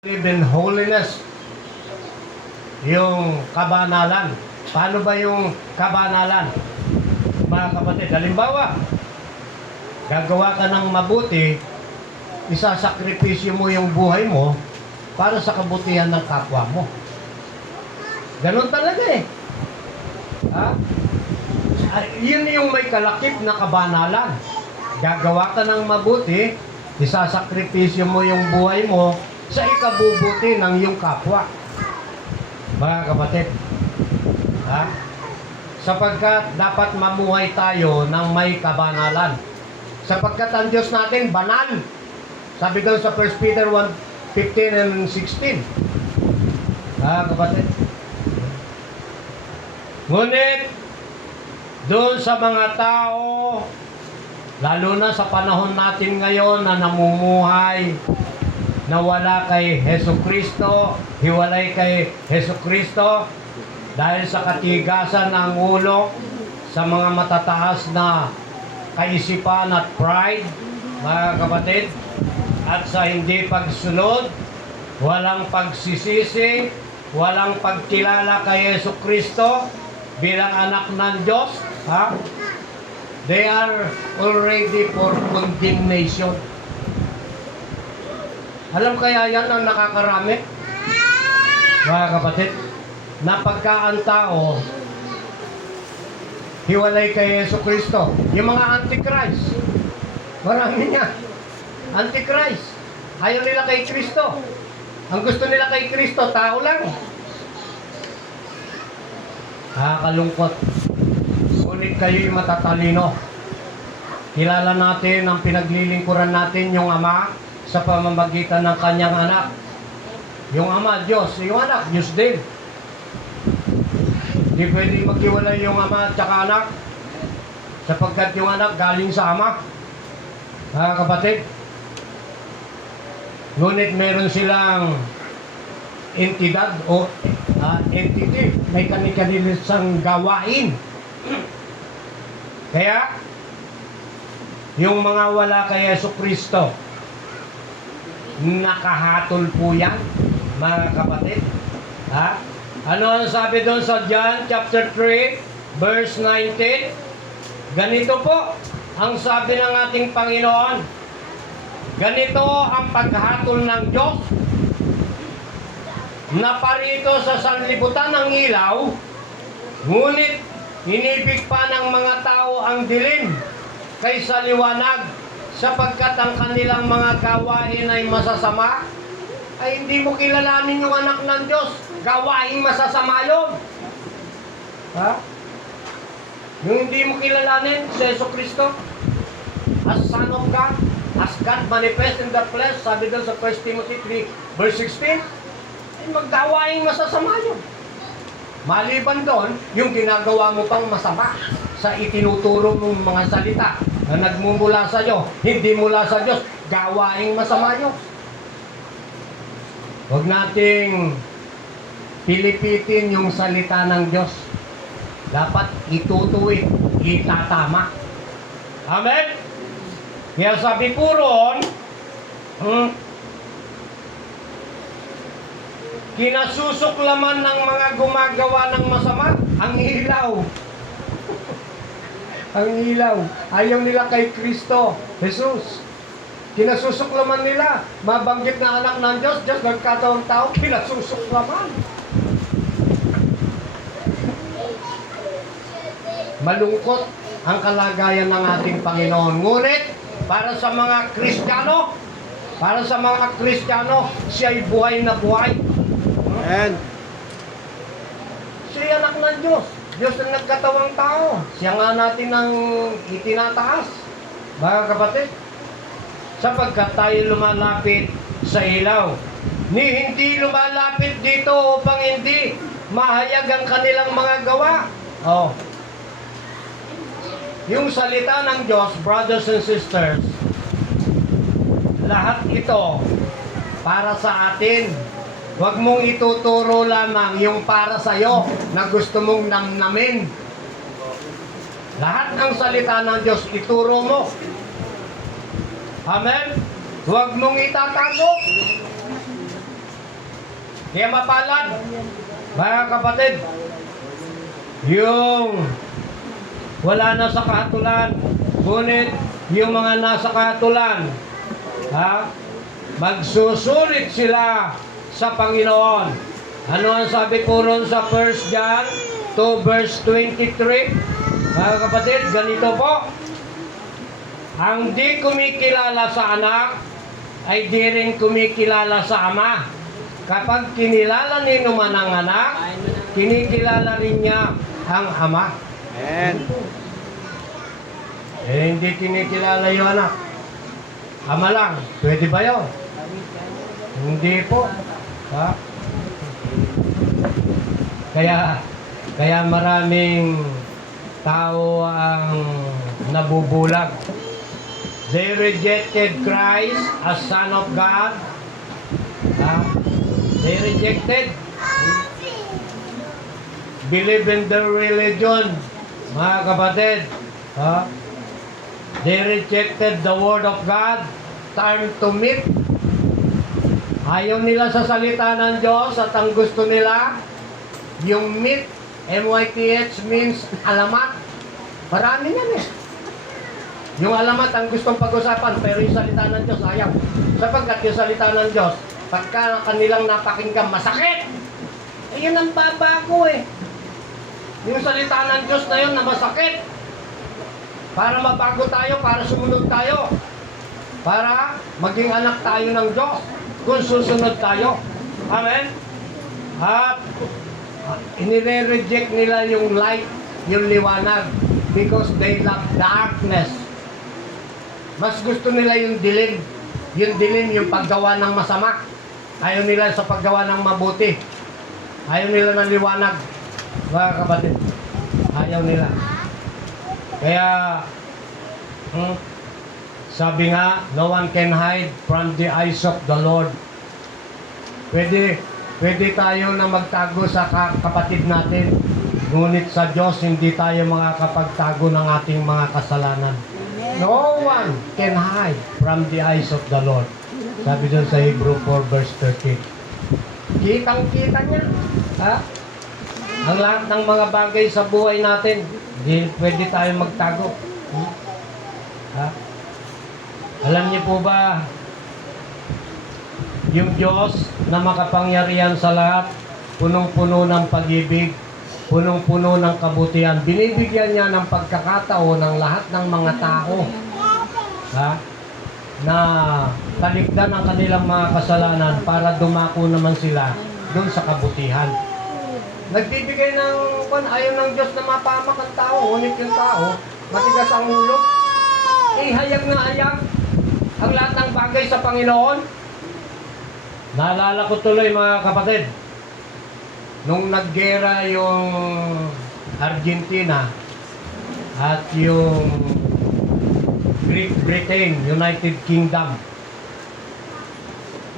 Live in holiness. Yung kabanalan. Paano ba yung kabanalan? Mga kapatid, halimbawa, gagawa ka ng mabuti, isasakripisyo mo yung buhay mo para sa kabutihan ng kapwa mo. Ganun talaga eh. Ha? Yun yung may kalakip na kabanalan. Gagawa ka ng mabuti, isasakripisyo mo yung buhay mo sa ikabubuti ng iyong kapwa. Mga kapatid, ha? Sapagkat dapat mamuhay tayo ng may kabanalan. Sapagkat ang Diyos natin banal. Sabi daw sa 1 Peter 1:15 and 16. Ha, kapatid? Ngunit doon sa mga tao, lalo na sa panahon natin ngayon na namumuhay na wala kay Hesus Kristo, hiwalay kay Hesus Kristo dahil sa katigasan ng ulo, sa mga matataas na kaisipan at pride, mga kapatid, at sa hindi pagsunod, walang pagsisisi, walang pagkilala kay Hesus Kristo bilang anak ng Diyos, ha? They are already for condemnation. Alam kaya yan ang nakakarami? Mga kapatid, na pagka ang tao hiwalay kay Yesu Kristo, yung mga antichrist, marami niya. Antichrist, ayaw nila kay Kristo. Ang gusto nila kay Kristo, tao lang. Nakakalungkot. Ngunit kayo'y matatalino. Kilala natin ang pinaglilingkuran natin, yung Ama, sa pamamagitan ng kanyang anak. Yung Ama, Diyos. Yung anak, Diyos din. Hindi pwedeng maghiwalay yung Ama at saka anak, sapagkat yung anak galing sa Ama. Mga kapatid, ngunit meron silang entidad o entity, may kanilang gawain. Kaya, yung mga wala kay Yesu Kristo, nakahatol po yan, mga kapatid. Ha? Ano ang sabi doon sa John chapter 3, verse 19? Ganito po ang sabi ng ating Panginoon. Ganito ang paghatol ng Diyos, na parito sa sanlibutan ng ilaw, ngunit inibig pa ng mga tao ang dilim kaysa liwanag, sapagkat ang kanilang mga gawain ay masasama. Ay hindi mo kilalanin yung anak ng Diyos, gawain masasama yun. Ha? Yung hindi mo kilalanin si Yesu Kristo as Son of God, as God manifest in the flesh, sabi doon sa 1 Timothy 3 verse 16, ay maggawain masasama yun. Maliban doon, yung ginagawa mo pang masama sa itinuturo mong mga salita na nagmumula sa iyo, hindi mula sa Diyos, gawaing masama yun. Huwag nating pilipitin yung salita ng Diyos. Dapat itutuwid, itatama. Amen? Kaya sabi po roon, kinasusuklaman ng mga gumagawa ng masama ang ilaw. Ang ilaw. Ayaw nila kay Kristo, Jesus. Kinasusuklaman nila. Mabanggit na anak ng Diyos, Diyos nagkataong tao, kinasusuklaman. Malungkot ang kalagayan ng ating Panginoon. Ngunit, para sa mga Kristiyano, siya'y buhay na buhay. Amen. Siya'y anak ng Diyos. Diyos ang nagkatawang tao. Siya nga natin ang itinataas. Mga kapatid, sapagkat tayo lumalapit sa ilaw. Hindi lumalapit dito upang hindi mahayag ang kanilang mga gawa. Oh. Yung salita ng Diyos, brothers and sisters, lahat ito para sa atin. Huwag mong ituturo lamang yung para sa'yo na gusto mong namnamin. Lahat ng salita ng Diyos, ituro mo. Amen? Huwag mong itatago. Kaya mapalad, mga kapatid, yung wala na sa kahatulan, ngunit yung mga nasa kahatulan, magsusulit sila sa Panginoon. Ano ang sabi po ron sa 1 John 2 verse 23? Mga kapatid, ganito po. Ang di kumikilala sa anak ay di rin kumikilala sa ama. Kapag kinilala ni naman ang anak, kinikilala rin niya ang ama. Amen. Hindi kinikilala yung anak. Ama lang. Pwede ba yun? Hindi po. Ha? Kaya maraming tao ang nabubulag. They rejected Christ as Son of God. They rejected. Believe in their religion, mga kapatid. They rejected the Word of God. Time to meet. Ayaw nila sa salita ng Diyos at ang gusto nila, yung meet, M-Y-T-H means alamat. Marami yan eh. Yung alamat ang gustong pag-usapan, pero yung salita ng Diyos ayaw. Sapagkat yung salita ng Diyos, pagka kanilang napakinggan, masakit. Eh, yun ang babago eh. Yung salita ng Diyos na yun na masakit. Para mabago tayo, para sumunod tayo. Para maging anak tayo ng Diyos. Kung susunod tayo. Amen? At inire-reject nila yung light, yung liwanag. Because they love darkness. Mas gusto nila yung dilim. Yung dilim, yung paggawa ng masama. Ayaw nila sa paggawa ng mabuti. Ayaw nila ng liwanag. Mga kapatid, ayaw nila. Kaya, sabi nga, no one can hide from the eyes of the Lord. Pwede tayo na magtago sa kapatid natin. Ngunit sa Diyos, hindi tayo makakapagtago ng ating mga kasalanan. No one can hide from the eyes of the Lord. Sabi dun sa Hebrew 4 verse 13. Kitang-kita niya. Ang lahat ng mga bagay sa buhay natin, hindi pwede tayo magtago. Alam niyo po ba, yung Diyos na makapangyarihan sa lahat, punong-puno ng pag-ibig, punong-puno ng kabutihan, binibigyan niya ng pagkakataon ng lahat ng mga tao na talikdan ang kanilang mga kasalanan para dumako naman sila doon sa kabutihan. Nagbibigay ng ayaw ng Diyos na mapahamak ang tao, ngunit yung tao, matigas ang ulo. Hayag na hayag ang lahat ng bagay sa Panginoon. Naalala ko tuloy mga kapatid, nung naggera yung Argentina at yung Great Britain, United Kingdom.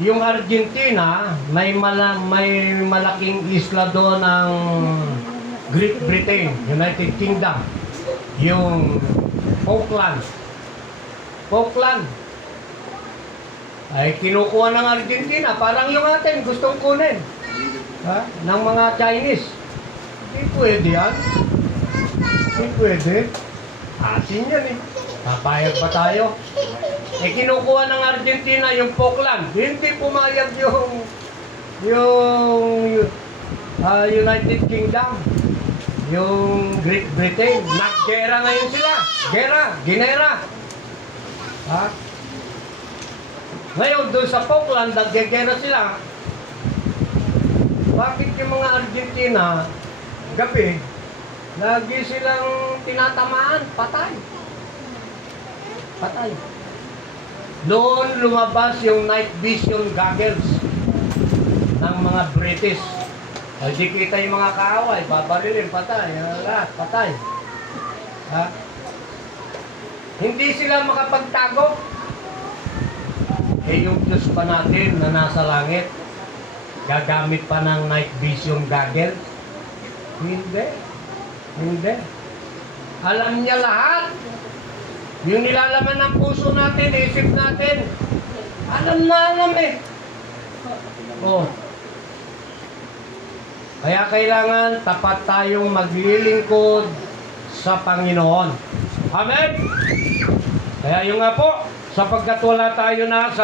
Yung Argentina, may malaking isla doon ng Great Britain, United Kingdom. Yung Falkland. Ay kinukuha ng Argentina, parang yung atin, gustong kunin. Ng mga Chinese. Hindi pwede yan. Hindi pwede. Atin yan eh. Papayag pa tayo. Kinukuha ng Argentina yung Falkland. Hindi pumayag yung United Kingdom. Yung Great Britain. Naggera ngayon sila. Ginera. Ngayon doon sa Falkland, naggera sila. Bakit yung mga Argentina, gabi, lagi silang tinatamaan, patay. Noon lumabas yung night vision goggles ng mga British. Ay di kita yung mga kaaway, babarilin, patay. Lahat, patay. Hindi sila makapagtago. Yung Diyos pa natin na nasa langit, gagamit pa ng night vision goggles? Hindi. Alam niya lahat. Yung nilalaman ng puso natin, isip natin, alam eh. Kaya kailangan tapat tayong maglilingkod sa Panginoon. Amen? Kaya yung nga po, sapagkat wala tayo na sa